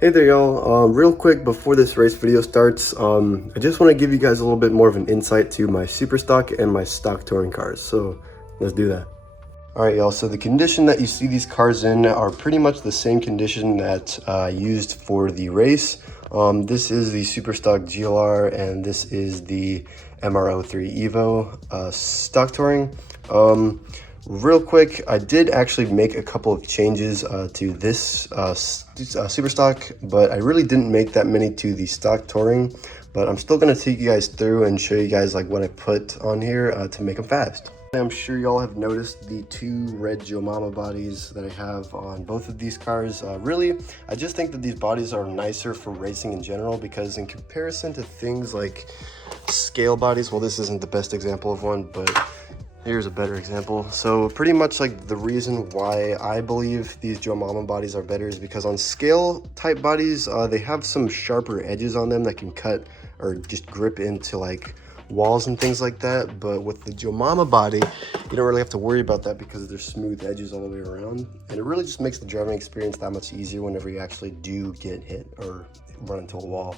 Hey there y'all, real quick before this race video starts, I just want to give you guys a little bit more of an insight to my super stock and my stock touring cars, so let's do that. Alright y'all, so the condition that you see these cars in are pretty much the same condition that I used for the race. This is the super stock GLR and this is the MR03 Evo stock touring. Real quick, I did actually make a couple of changes to this super stock, but I really didn't make that many to the stock touring. But I'm still going to take you guys through and show you guys like what I put on here to make them fast. I'm sure y'all have noticed the two red Joe Mama bodies that I have on both of these cars. Really, I just think that these bodies are nicer for racing in general, because in comparison to things like scale bodies, well, this isn't the best example of one, but here's a better example. So pretty much like the reason why I believe these Joe Mama bodies are better is because on scale type bodies, they have some sharper edges on them that can cut or just grip into like walls and things like that. But with the Joe Mama body, you don't really have to worry about that because there's smooth edges all the way around. And it really just makes the driving experience that much easier whenever you actually do get hit or run into a wall,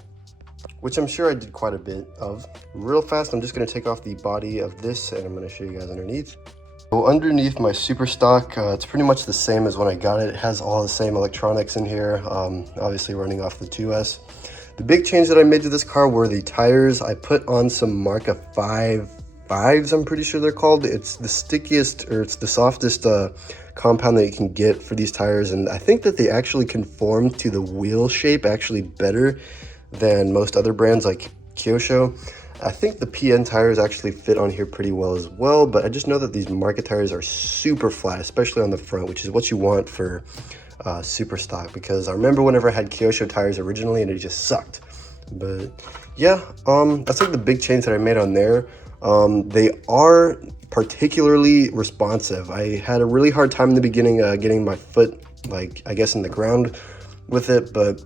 which I'm sure I did quite a bit of. Real fast, I'm just going to take off the body of this and I'm going to show you guys underneath. So underneath my super stock, it's pretty much the same as when I got it. It has all the same electronics in here, obviously running off the 2S. The big change that I made to this car were the tires. I put on some Marca 5.5s, I'm pretty sure they're called. It's the stickiest, or it's the softest compound that you can get for these tires, and I think that they actually conform to the wheel shape actually better than most other brands like Kyosho. I think the PN tires actually fit on here pretty well as well, but I just know that these Marca tires are super flat, especially on the front, which is what you want for super stock, because I remember whenever I had Kyosho tires originally and it just sucked. But yeah, that's like the big change that I made on there. They are particularly responsive. I had a really hard time in the beginning getting my foot, like, I guess in the ground with it, but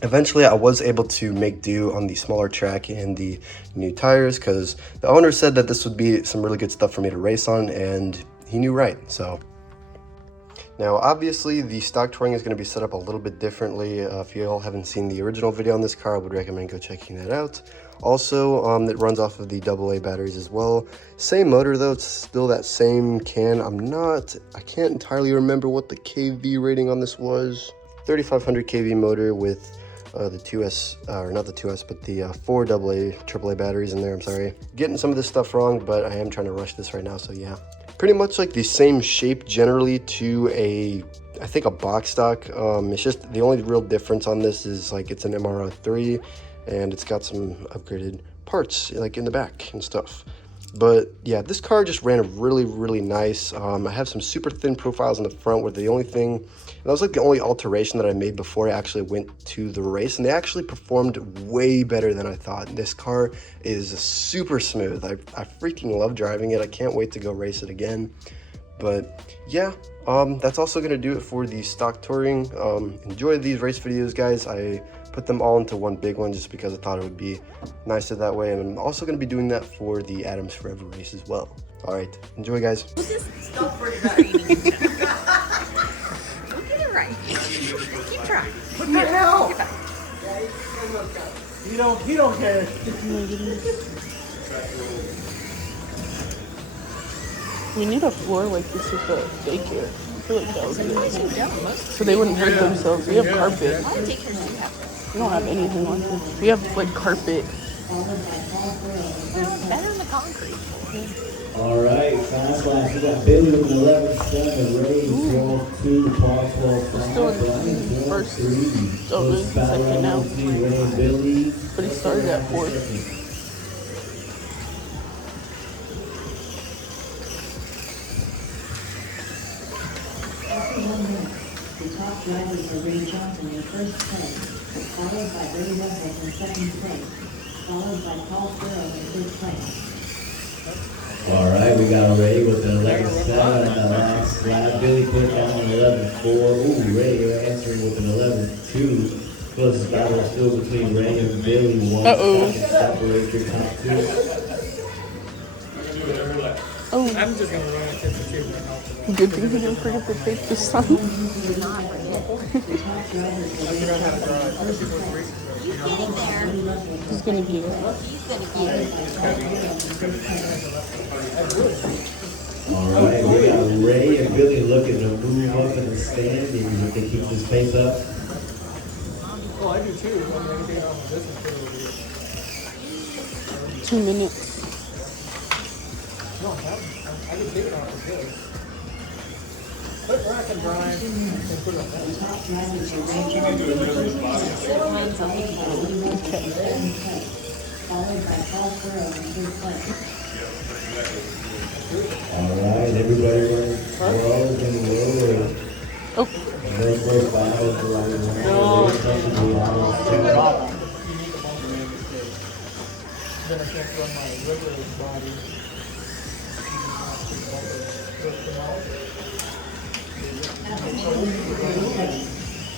eventually I was able to make do on the smaller track and the new tires, because the owner said that this would be some really good stuff for me to race on, and he knew right. So now obviously the stock touring is going to be set up a little bit differently. If you all haven't seen the original video on this car, I would recommend go checking that out. Also, it runs off of the AA batteries as well. Same motor though, it's still that same can. I can't entirely remember what the kV rating on this was. 3500 kV motor with the 2S, or not the 2S, but the 4 AAA batteries in there. I'm sorry. Getting some of this stuff wrong, but I am trying to rush this right now, so yeah. Pretty much like the same shape generally to I think a box stock. It's just the only real difference on this is like it's an MR03 and it's got some upgraded parts like in the back and stuff. But yeah, this car just ran really nice. I have some super thin profiles in the front where the only thing, and that was like the only alteration that I made before I actually went to the race, and they actually performed way better than I thought. This car is super smooth. I freaking love driving it. I can't wait to go race it again. But yeah, that's also gonna do it for the stock touring. Enjoy these race videos, guys. I put them all into one big one just because I thought it would be nicer that way, and I'm also going to be doing that for the Adams Forever race as well. All right, enjoy, guys. Just stop for that eating. Look at it right. Keep trying. What the hell? He don't care. We need a floor like this at the daycare. I feel like that would be Don't. so they wouldn't hurt themselves. We have carpet. All the daycares do have this. We don't have anything like this. We have like carpet. Better than the concrete. All right, fast laps. We got Billy with an 11.7, Ray 12.2, Paul 12.5, Still in Brian first. 4.3. Oh, he's second now. Ray and Billy. But he started at fourth. The top drivers are Ray Johnson in first place, followed by Ray Webber in second place, followed by Paul Farrell in third place. All right, we got Ray with an 11.7 in the last lap. Billy put down an 11.4. Ooh, Ray, you're answering with an 11.2. Closest battle is still between Ray and Billy. One second separate your top two. Oh. I'm just gonna run a 52 and help Good thing he didn't forget the tape this time. The top drivers will race out in first place, followed by Billy Russell He's in gonna second be it. place, followed by Paul Sparrow in fifth place. All right, we got Ray and Billy looking to move up in the standings if they keep this pace up. Well, I do too. I mean, anything on the business for 2 minutes. No, I can take it off for good. Put rack and drive and put it on that. The top drivers will Ray Johnson in first place, followed by Billy Russell in second place, followed by Paul Sparrow in third place. All right, everybody running slow and low. Oh, No first battles for right now. Something to Then I can't run my regular body.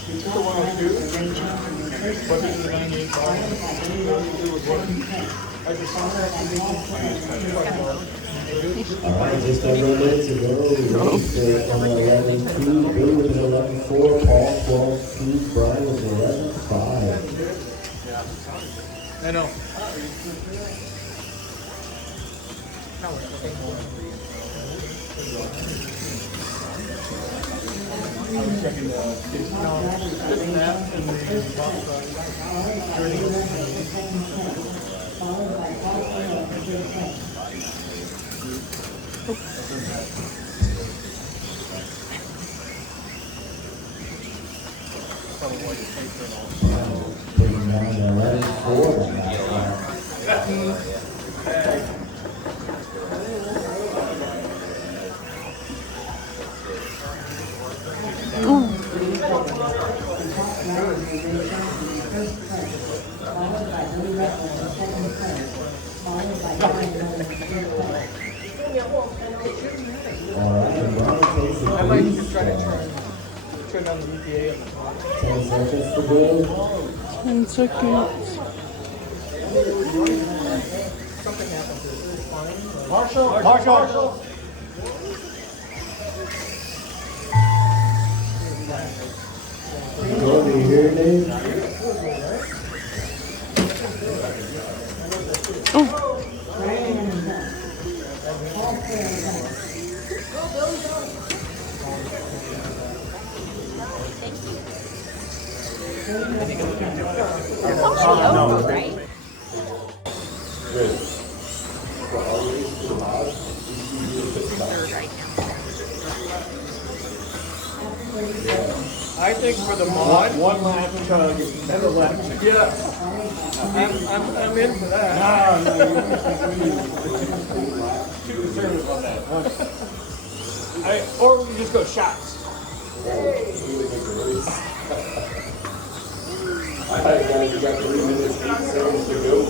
The top drivers will Ray Johnson in first place, followed by Billy Russell in second place, followed by Paul Sparrow in third place. All right, just over a minute to go. Race on 11-2, Bill with an 11-4, Paul 12-2, Brian with an 11-5. I know. Followed by Paul Sparrow in third place. Putting down an 11-4 on that one. Followed by Billy Russell in second place, followed by Brian Miller in third place. All right, Brian takes the I might lead. just try to turn on the EPA on the top. 10 seconds to go. 10 seconds. Something happened to it. It was fine. Marshall! Over here, Dave. Right? Third right now. I think for the mod, one lap chug and a lap. Yeah. I'm in for that. No. Too conservative about that. Or we can just go shots. All right, guys, we got 3 minutes, 8 seconds to go.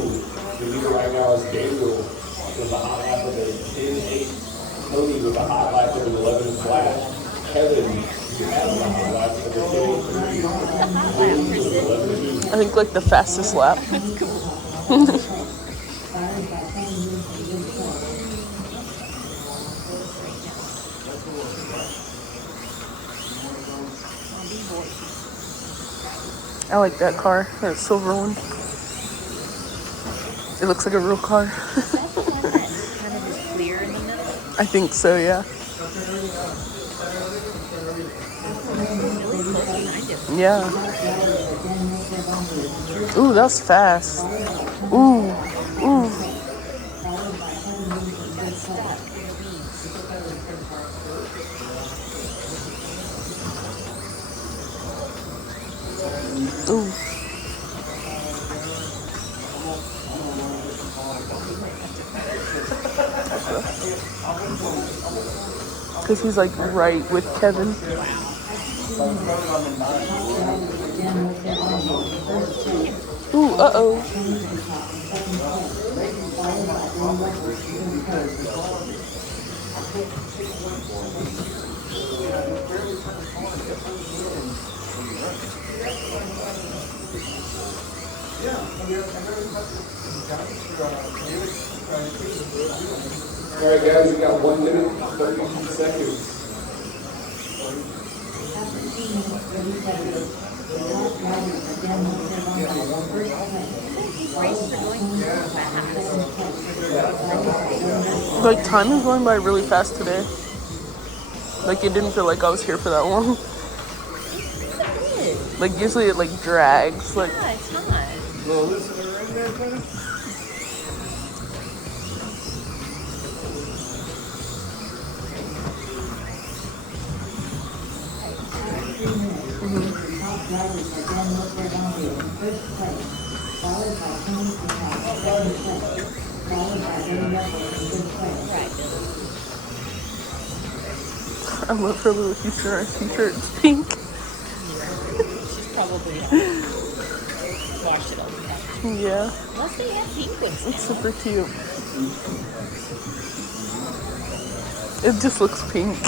The leader right now is Daniel with a hot lap of a 10-8. Tony with a hot lap of an 11 flat. Kevin, you have a hot lap of a 10-3. I think like the fastest lap. I like that car, that silver one. It looks like a real car. That's the one that kind of is clear in the middle. I think so, yeah. Really close behind him. Yeah. Ooh, that was fast. Ooh. Ooh. Because he's like right with Kevin. Ooh, uh-oh. All right, guys, we got 1 minute, 32 seconds. These races are going so fast. Like, time is going by really fast today. Like, it didn't feel like I was here for that long. Good. Like, usually it, like, drags. Like, Yeah, it's not. Little listener right there, Tony? Right, Billy. I love her little future t-shirt. It's pink. She's probably washed it all the time. Yeah, Unless they have pink ones it's now. super cute. It just looks pink.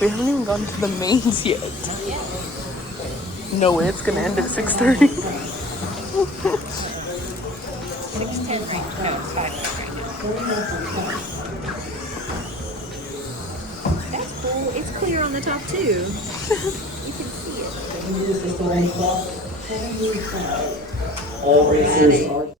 We haven't even gotten to the mains yet. No way, it's gonna end at 6:30. 6:10 right now. No, it's 5 right now. That's cool. It's clear on the top too. You can see it. All racers are